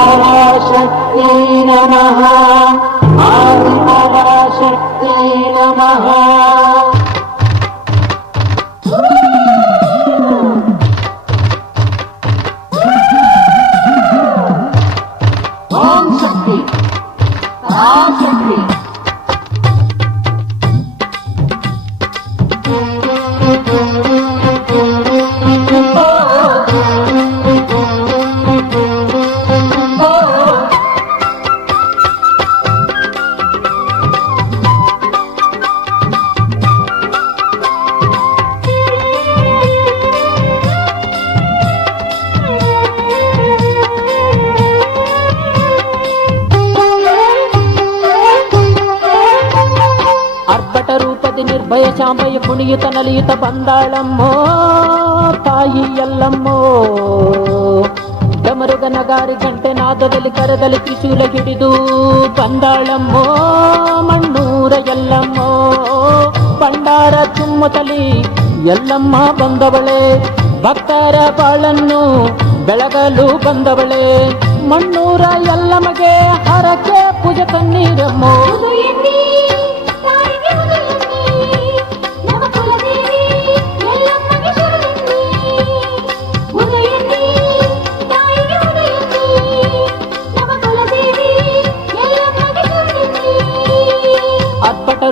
आदिपराशक्ति नमः आदिपराशक्ति नमः ओम शक्ति पराशक्ति ನಿರ್ಭಯ ಶಾಂಭಯ ಕುಣಿಯುತ್ತ ನಲಿಯುತ್ತ ಬಂದಾಳಮ್ಮೋ ತಾಯಿ ಎಲ್ಲಮ್ಮೋ ಡಮರುಗ ನಗಾರಿ ಗಂಟೆ ನಾದದಲ್ಲಿ ಕರದಲ್ಲಿ ತ್ರಿಶೂಲ ಹಿಡಿದು ಬಂದಾಳಮ್ಮೋ ಮಣ್ಣೂರ ಎಲ್ಲಮ್ಮೋ ಭಂಡಾರ ಚುಮ್ಮುತ್ತಲಿ ಎಲ್ಲಮ್ಮ ಬಂದವಳೆ ಭಕ್ತರ ಬಾಳನ್ನು ಬೆಳಗಲು ಬಂದವಳೆ ಮಣ್ಣೂರ ಎಲ್ಲಮಗೆ ಹರಕೆ ಪೂಜೆ ಕಣ್ಣೀರಮ್ಮೋ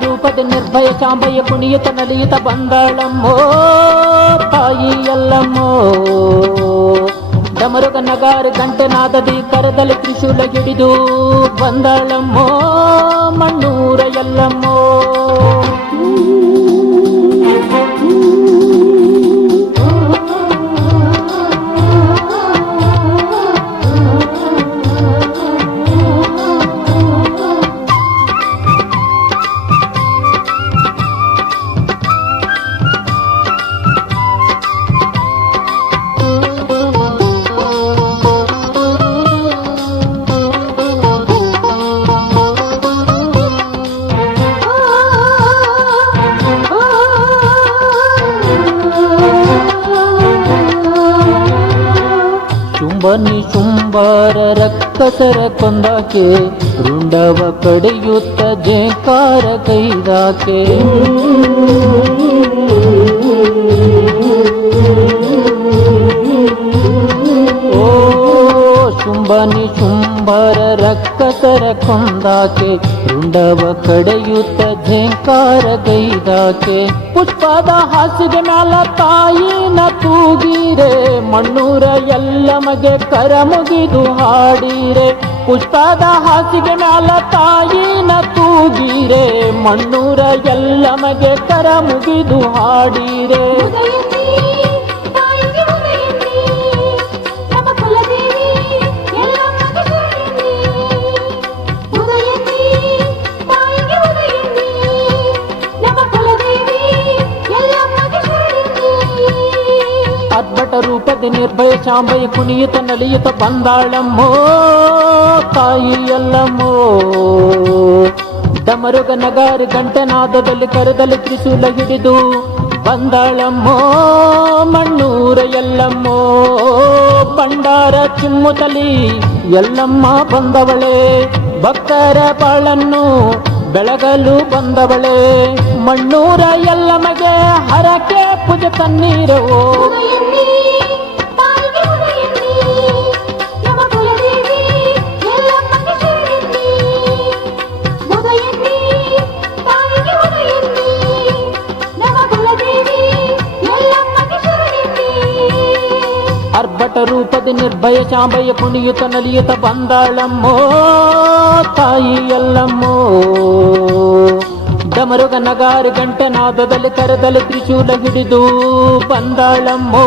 ರೂಪದ ನಿರ್ಭಯ ಶಾಂಭಯ ಕುಣಿಯುತ್ತ ನಲಿಯುತ್ತ ಬಂದಾಳಮ್ಮೋ ತಾಯಿ ಎಲ್ಲಮ್ಮೋ ಡಮರುಗ ನಗಾರು ಗಂಟೆ ನಾದದಿ ಕರದಲ್ಲಿ ತ್ರಿಶೂಲ ಹಿಡಿದು ಬಂದಾಳಮ್ಮೋ ಮಣ್ಣೂರ ಎಲ್ಲಮ್ಮೋ ಬನ್ನಿ ಶುಂಭಾರ ರಕ್ಕಸರ ಕೊಂದಾಕೆ ರುಂಡವ ಕಡೆಯುತ್ತ ಜೇಕಾರ ಕೈದಾಕೆ ಓ ಶುಂಭನಿ ಶುಂಭಾರ ರಕ್ಕಸರ ಕೊಂದಾಕೆ ರುಂಡವ ಕಡೆಯುತ್ತ ಜೇಕಾರ ಕೈದಾಕೆ ಪುಷ್ಪದ ಹಾಸಿಗೆ ಮ್ಯಾಲ ತಾಯಿನ ತೂಗಿರೆ ಮಣ್ಣೂರ ಎಲ್ಲಮಗೆ ಕರ ಮುಗಿದು ಹಾಡಿರೆ ಪುಷ್ಪದ ಹಾಸಿಗೆ ಮ್ಯಾಲ ತಾಯಿನ ತೂಗಿರೆ ಮಣ್ಣೂರ ಎಲ್ಲಮಗೆ ಕರ ಮುಗಿದು ಹಾಡಿರೆ ಅದ್ಭುತ ರೂಪದ ನಿರ್ಭಯ ಶಾಂಭಯ ಕುಣಿಯುತ್ತ ನಲಿಯುತ್ತ ಬಂದಾಳಮ್ಮೋ ತಾಯಿ ಎಲ್ಲಮ್ಮೋ ಡಮರುಗ ನಗಾರಿ ಗಂಟೆ ನಾದದಲ್ಲಿ ಕರದಲ್ಲಿ ತ್ರಿಶೂಲ ಹಿಡಿದು ಬಂದಾಳಮ್ಮೋ ಮಣ್ಣೂರ ಎಲ್ಲಮ್ಮೋ ಭಂಡಾರ ಚಿಮ್ಮುತ್ತಲಿ ಎಲ್ಲಮ್ಮ ಬಂದವಳೆ ಭಕ್ತರ ಬಾಳನ್ನು ಬೆಳಗಲು ಬಂದವಳೆ ಮಣ್ಣೂರ ಎಲ್ಲಮಗೆ ಹರಕೆ ಪೂಜೆ ತನ್ನೀರವೋ ಅರ್ಭಟ ರೂಪದ ನಿರ್ಭಯ ಶಾಂಭಯ ಕುಣಿಯುತ್ತ ನಲಿಯುತ್ತ ಬಂದಾಳಮ್ಮೋ ತಾಯಿ ಎಲ್ಲಮ್ಮೋ ಡಮರುಗ ನಗಾರು ಗಂಟೆ ನಾದದಲ್ಲಿ ಕರದಲ್ಲಿ ತ್ರಿಶೂಲ ಹಿಡಿದು ಬಂದಾಳಮ್ಮೋ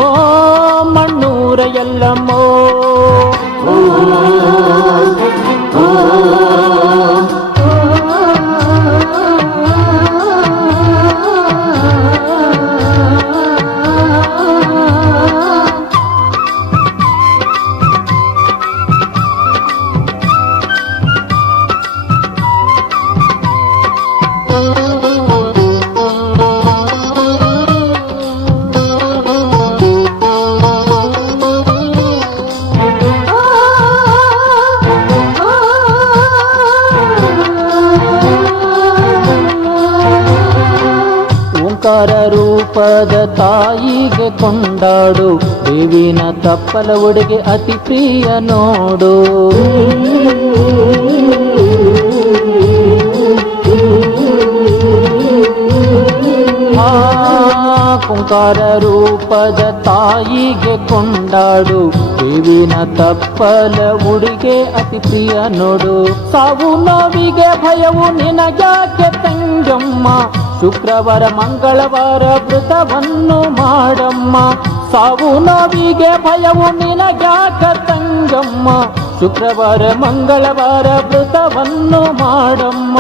ಮಣ್ಣೂರ ಎಲ್ಲಮ್ಮೋ ಓಂಕಾರ ರೂಪದ ತಾಯಿಗೆ ಕೊಂಡಾಡು, ದೇವಿನ ತಪ್ಪಲ ಉಡುಗೆ ಅತಿ ಪ್ರಿಯ ನೋಡು. ಓಂಕಾರ ರೂಪದ ತಾಯಿಗೆ ಕೊಂಡಾಡು, ದೇವಿನ ತಪ್ಪಲ ಉಡುಗೆ ಅತಿ ಪ್ರಿಯ ನೋಡು. ಸಾವು ನೋವಿಗೆ ಭಯವು ನಿನಗ್ಯಾಕೆ ತಂಗಮ್ಮ, ಶುಕ್ರವಾರ ಮಂಗಳವಾರ ವ್ರತವನ್ನು ಮಾಡಮ್ಮ. ಸಾವು ನೋವಿಗೆ ಭಯವು ನಿನಗ್ಯಾಕ ತಂಗಮ್ಮ, ಶುಕ್ರವಾರ ಮಂಗಳವಾರ ವ್ರತವನ್ನು ಮಾಡಮ್ಮ.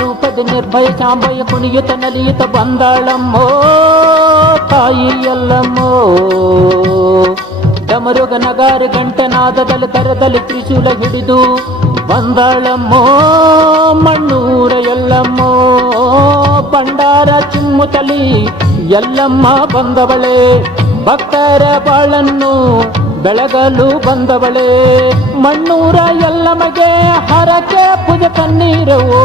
ರೂಪದ ನಿರ್ಭಯ ಶಾಂಭಯ ಕುಣಿಯುತ್ತ ನಲಿಯುತ್ತ ಬಂದಾಳಮ್ಮೋ ತಾಯಿ ಎಲ್ಲಮ್ಮೋ. ಡಮರುಗ ನಗಾರ ಗಂಟನಾದದಲ್ಲಿ ಕರದಲ್ಲಿ ತ್ರಿಶೂಲ ಹಿಡಿದು ಬಂದಾಳಮ್ಮೋ ಮಣ್ಣೂರ ಎಲ್ಲಮ್ಮೋ. ಭಂಡಾರ ಚಿಮ್ಮುತ್ತಲಿ ಎಲ್ಲಮ್ಮ ಬಂದವಳೆ, ಭಕ್ತರ ಬಾಳನ್ನು ಬೆಳಗಲು ಬಂದವಳೆ. ಮಣ್ಣೂರ ಎಲ್ಲಮಗೆ ಹರಕೆ ಪೂಜೆ ಕಣ್ಣೀರವು.